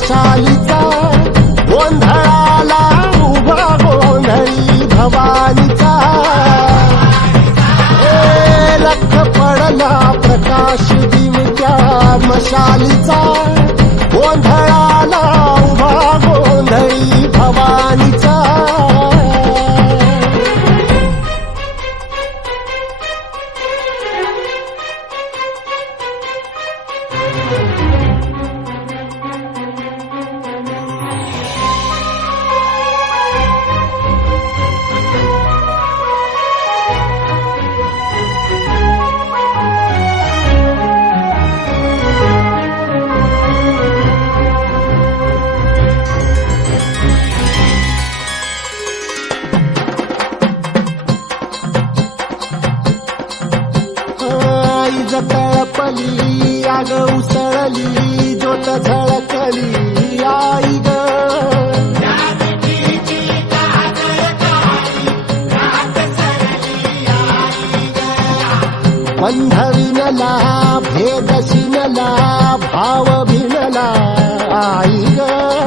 मशालीचा तळपली आग उसळली ज्योत झळकली आई ग. बंध विनला भेद शिनला भाव भिनला आई ग.